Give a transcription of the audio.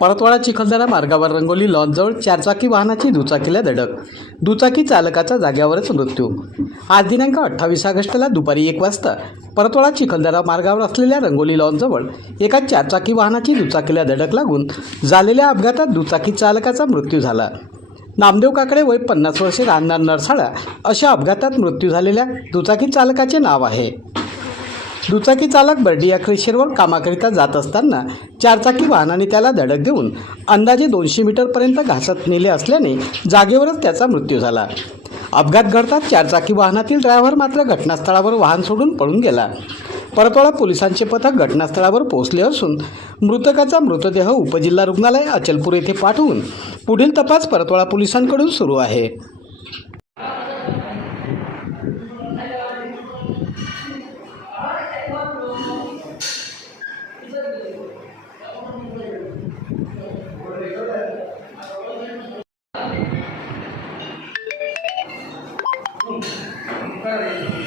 परतवाडा चिखलदरा मार्गावर रंगोली लॉनजवळ चारचाकी वाहनाची दुचाकीला धडक. दुचाकी चालकाचा जाग्यावरच मृत्यू. आज दिनांक अठ्ठावीस ऑगस्टला दुपारी एक वाजता परतवाडा चिखलदरा मार्गावर असलेल्या रंगोली लॉनजवळ एका चारचाकी वाहनाची दुचाकीला धडक लागून झालेल्या अपघातात दुचाकी चालकाचा मृत्यू झाला. नामदेव काकडे वय पन्नास वर्षे राहणार नरसाळा अशा अपघातात मृत्यू झालेल्या दुचाकी चालकाचे नाव आहे. दुचाकी चालक बर्डिया क्रेशरवर कामाकरिता जात असताना चारचाकी वाहनाने त्याला धडक देऊन अंदाजे दोनशे मीटरपर्यंत घासत नेले असल्याने जागेवरच त्याचा मृत्यू झाला. अपघात घडताच चारचाकी वाहनातील ड्रायव्हर मात्र घटनास्थळावर वाहन सोडून पळून गेला. परतवाडा पोलिसांचे पथक घटनास्थळावर पोहोचले असून मृतकाचा मृतदेह उपजिल्हा रुग्णालय अचलपूर येथे पाठवून पुढील तपास परतवाडा पोलिसांकडून सुरू आहे. very